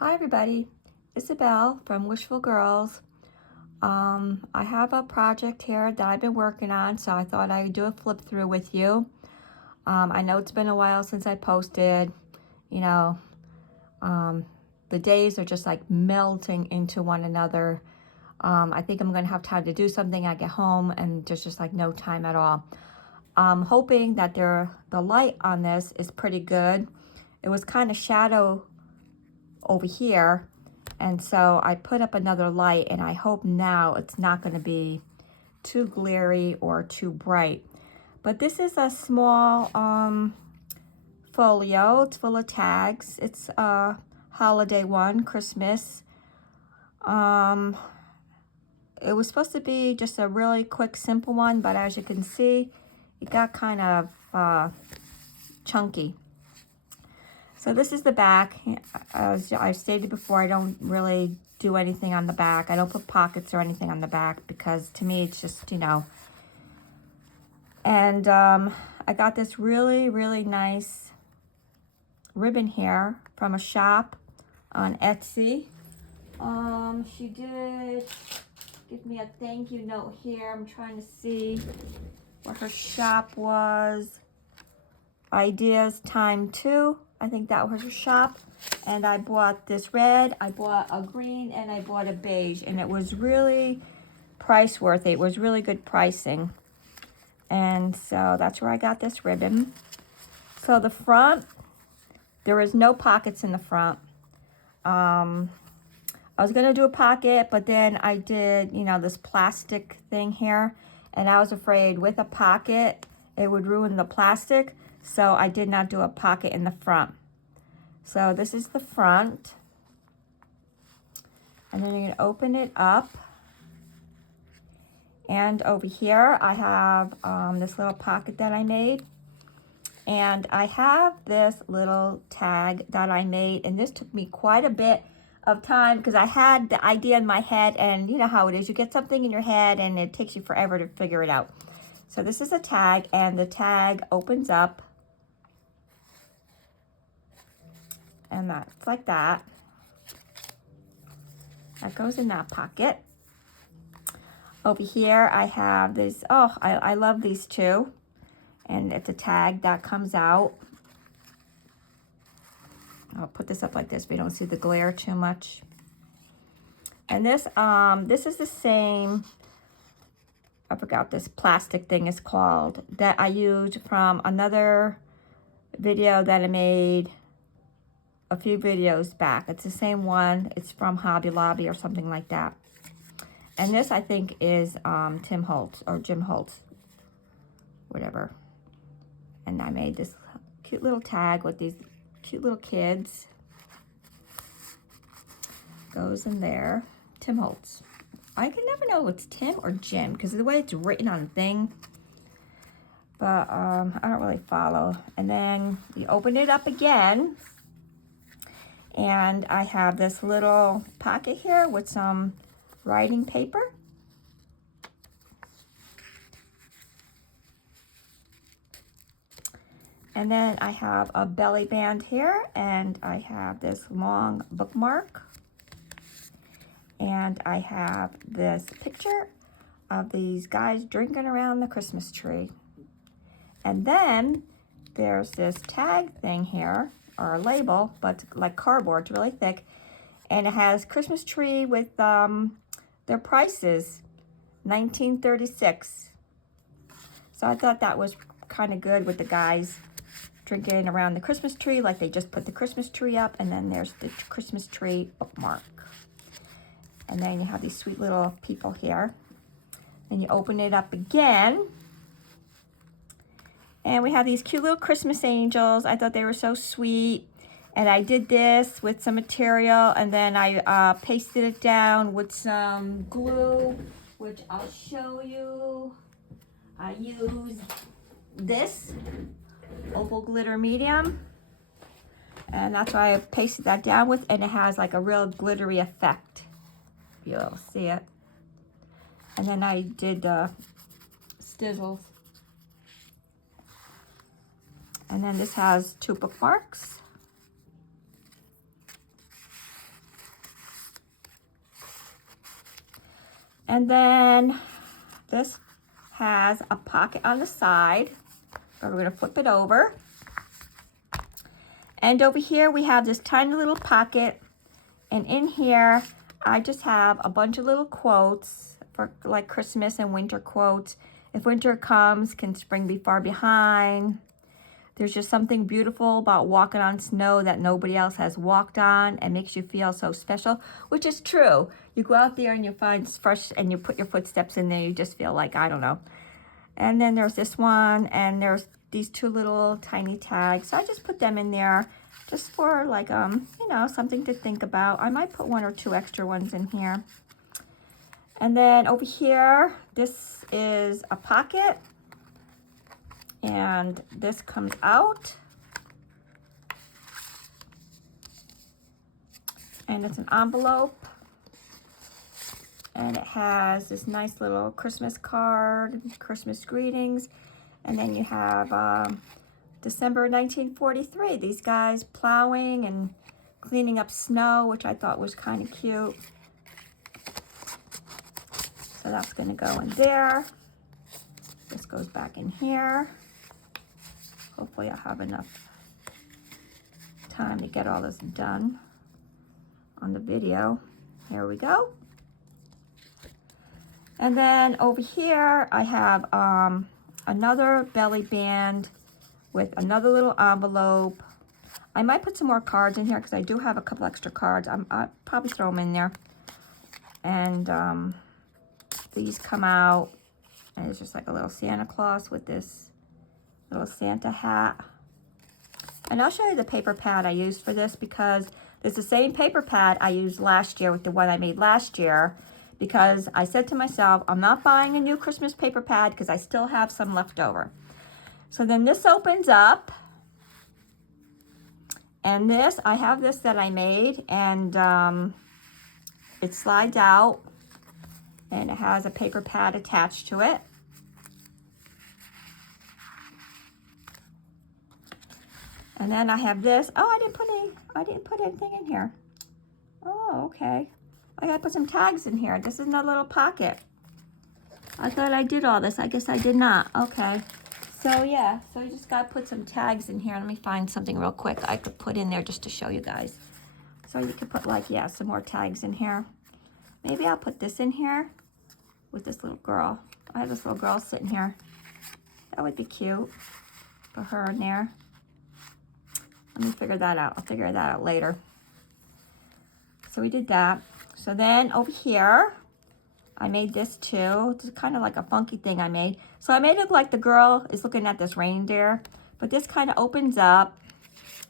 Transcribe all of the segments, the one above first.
Hi everybody, Isabel from Wishful Girls. I have a project here that I've been working on, so I thought I'd do a flip through with you. I know it's been a while since I posted. You know, the days are just like melting into one another. I think I'm gonna have time to do something. I get home and there's just like no time at all. I'm hoping that the light on this is pretty good. It was kind of shadow over here, and so I put up another light, and I hope now it's not going to be too glary or too bright. But this is a small folio. It's full of tags. It's a holiday one, Christmas. It was supposed to be just a really quick, simple one, but as you can see, it got kind of chunky. So this is the back. As I stated before, I don't really do anything on the back. I don't put pockets or anything on the back because to me it's just, And I got this really, really nice ribbon here from a shop on Etsy. She did give me a thank you note here. I'm trying to see what her shop was. Ideas Time 2. I think that was her shop. And I bought this red, I bought a green, and I bought a beige. And it was really price worthy. It was really good pricing. And so that's where I got this ribbon. So the front, there is no pockets in the front. I was going to do a pocket, but then I did, this plastic thing here. And I was afraid with a pocket, it would ruin the plastic. So I did not do a pocket in the front. So this is the front. And then you're going to open it up. And over here I have this little pocket that I made. And I have this little tag that I made. And this took me quite a bit of time because I had the idea in my head. And you know how it is. You get something in your head and it takes you forever to figure it out. So this is a tag, and the tag opens up. And that's like that. That goes in that pocket. Over here I have this, I love these two. And it's a tag that comes out. I'll put this up like this so we don't see the glare too much. And this is the same, I forgot what this plastic thing is called, that I used from another video that I made a few videos back. It's the same one. It's from Hobby Lobby or something like that. And this, I think, is Tim Holtz or Jim Holtz, whatever. And I made this cute little tag with these cute little kids. Goes in there. Tim Holtz. I can never know if it's Tim or Jim because of the way it's written on the thing. But I don't really follow. And then you open it up again. And I have this little pocket here with some writing paper. And then I have a belly band here, and I have this long bookmark. And I have this picture of these guys drinking around the Christmas tree. And then there's this tag thing here, or a label, but like cardboard, it's really thick. And it has Christmas tree with their prices, $19.36. So I thought that was kind of good with the guys drinking around the Christmas tree, like they just put the Christmas tree up, and then there's the Christmas tree bookmark. And then you have these sweet little people here. Then you open it up again. And we have these cute little Christmas angels. I thought they were so sweet. And I did this with some material, and then I pasted it down with some glue, which I'll show you. I used this opal glitter medium, and that's why I pasted that down with, and it has like a real glittery effect. You'll see it. And then I did stizzles. And then this has two bookmarks. And then this has a pocket on the side. We're going to flip it over. And over here we have this tiny little pocket. And in here, I just have a bunch of little quotes for like Christmas and winter quotes. If winter comes, can spring be far behind? There's just something beautiful about walking on snow that nobody else has walked on and makes you feel so special, which is true. You go out there and you find fresh and you put your footsteps in there, you just feel like, I don't know. And then there's this one, and there's these two little tiny tags. So I just put them in there just for like, you know, something to think about. I might put one or two extra ones in here. And then over here, this is a pocket. And this comes out. And it's an envelope. And it has this nice little Christmas card, Christmas greetings. And then you have December 1943. These guys plowing and cleaning up snow, which I thought was kind of cute. So that's going to go in there. This goes back in here. Hopefully I'll have enough time to get all this done on the video. Here we go. And then over here I have another belly band with another little envelope. I might put some more cards in here because I do have a couple extra cards. I'll probably throw them in there. And these come out, and it's just like a little Santa Claus with this little Santa hat. And I'll show you the paper pad I used for this, because it's the same paper pad I used last year with the one I made last year, because I said to myself, I'm not buying a new Christmas paper pad because I still have some left over. So then this opens up, and this, I have this that I made, and it slides out, and it has a paper pad attached to it. And then I have this. Oh, I didn't put anything in here. Oh, okay. I gotta put some tags in here. This is another little pocket. I thought I did all this. I guess I did not. Okay. So yeah, so I just gotta put some tags in here. Let me find something real quick I could put in there just to show you guys. So you could put like, yeah, some more tags in here. Maybe I'll put this in here with this little girl. I have this little girl sitting here. That would be cute. Put her in there. Let me figure that out. I'll figure that out later. So we did that. So then over here, I made this too. It's kind of like a funky thing I made. So I made it look like the girl is looking at this reindeer. But this kind of opens up.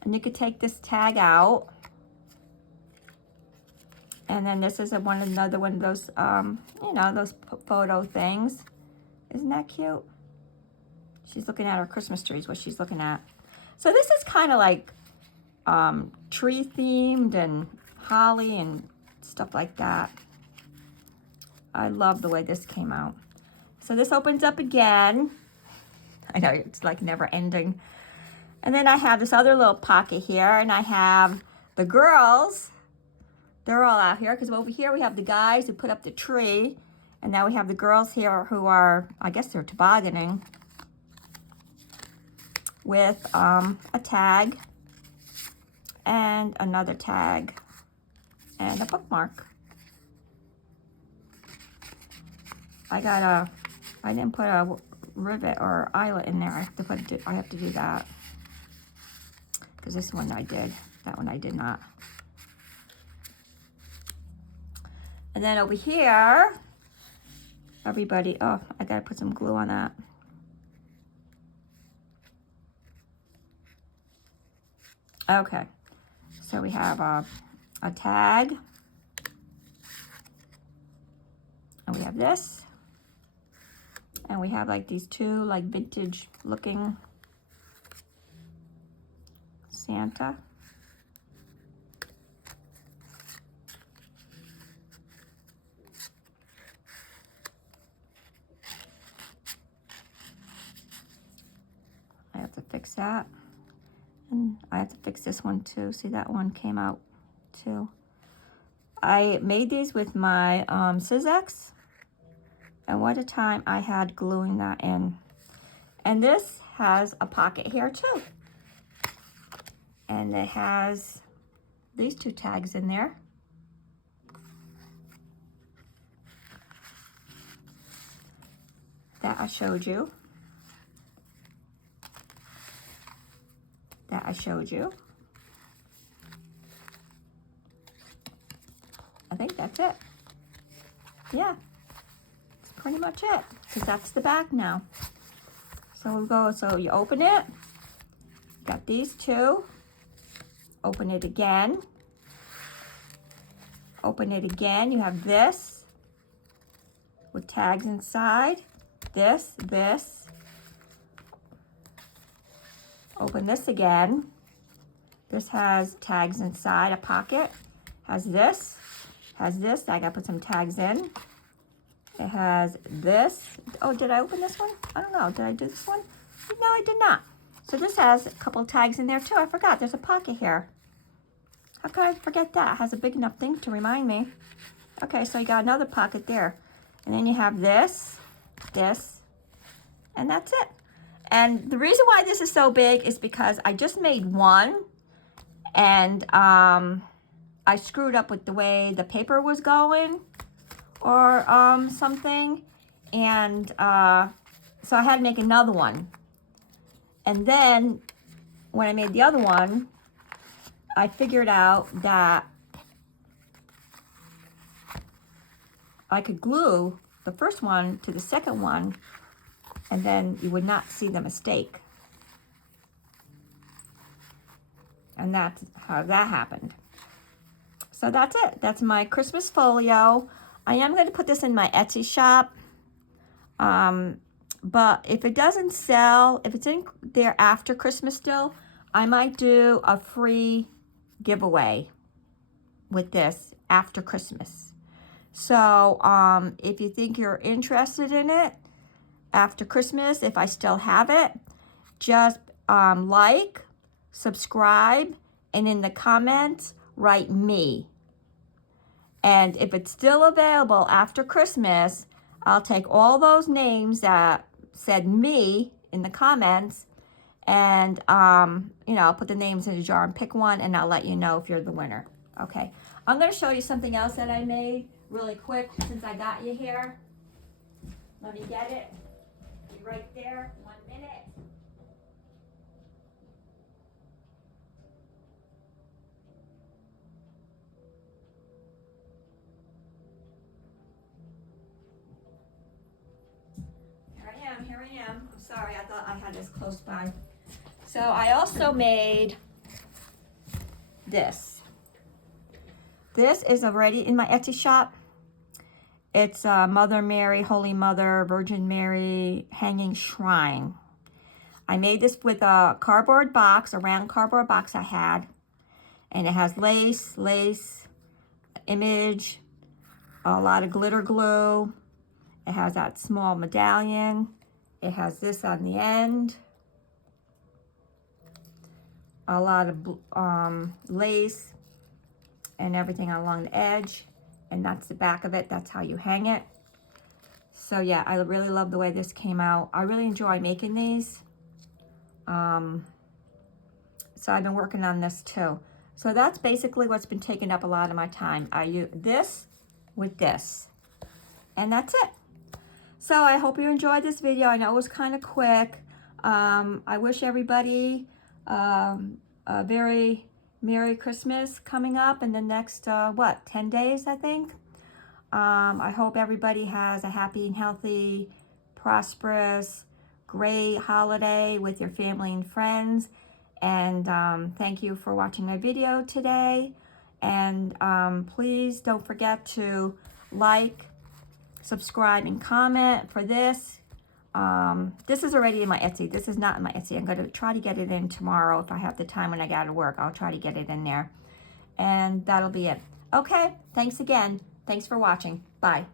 And you could take this tag out. And then this is another one of those, you know, those photo things. Isn't that cute? She's looking at her Christmas trees, what she's looking at. So this is kind of like tree themed and holly and stuff like that. I love the way this came out. So this opens up again. I know, it's like never ending. And then I have this other little pocket here, and I have the girls. They're all out here, because over here we have the guys who put up the tree. And now we have the girls here who are, I guess they're tobogganing, with a tag and another tag and a bookmark. I didn't put a rivet or eyelet in there. I have to do that, because this one I did, that one I did not. And then over here, everybody, oh, I gotta put some glue on that. Okay, so we have a tag, and we have this, and we have like these two like vintage looking Santa. I have to fix that. And I have to fix this one too. See, that one came out too. I made these with my Sizzix, And what a time I had gluing that in. And this has a pocket here too. And it has these two tags in there. That I showed you. That I showed you. I think that's it. Yeah, that's pretty much it, because that's the back now. So we'll go, so you open it, got these two, open it again, you have this with tags inside, this, open this again, this has tags inside, a pocket, has this, I gotta put some tags in. It has this. Oh, did I open this one? I don't know. Did I do this one? No, I did not. So this has a couple of tags in there too. I forgot. There's a pocket here. How could I forget that? It has a big enough thing to remind me. Okay, so you got another pocket there. And then you have this, and that's it. And the reason why this is so big is because I just made one, and I screwed up with the way the paper was going or something, and so I had to make another one. And then when I made the other one, I figured out that I could glue the first one to the second one, and then you would not see the mistake. And that's how that happened. So that's it. That's my Christmas folio. I am going to put this in my Etsy shop. But if it doesn't sell, if it's in there after Christmas still, I might do a free giveaway with this after Christmas. So if you think you're interested in it after Christmas, if I still have it, just like, subscribe, and in the comments, write me. And if it's still available after Christmas, I'll take all those names that said me in the comments, and you know, I'll put the names in a jar and pick one, and I'll let you know if you're the winner. Okay, I'm going to show you something else that I made really quick since I got you here. Let me get it. Be right there. 1 minute. Here I am. I'm sorry, I thought I had this close by. So I also made this. This is already in my Etsy shop. It's Mother Mary, Holy Mother, Virgin Mary hanging shrine. I made this with a cardboard box, a round cardboard box I had. And it has lace, image, a lot of glitter glue. It has that small medallion. It has this on the end. A lot of lace and everything along the edge. And that's the back of it. That's how you hang it. So yeah, I really love the way this came out. I really enjoy making these. So I've been working on this too. So that's basically what's been taking up a lot of my time. I use this with this. And that's it. So I hope you enjoyed this video. I know it was kind of quick. I wish everybody a very Merry Christmas coming up in the next, 10 days, I think. I hope everybody has a happy and healthy, prosperous, great holiday with your family and friends. And thank you for watching my video today. And please don't forget to like, subscribe, and comment for this. This is already in my Etsy. This is not in my Etsy. I'm going to try to get it in tomorrow if I have the time when I get out of work. I'll try to get it in there. And that'll be it. Okay, thanks again. Thanks for watching. Bye.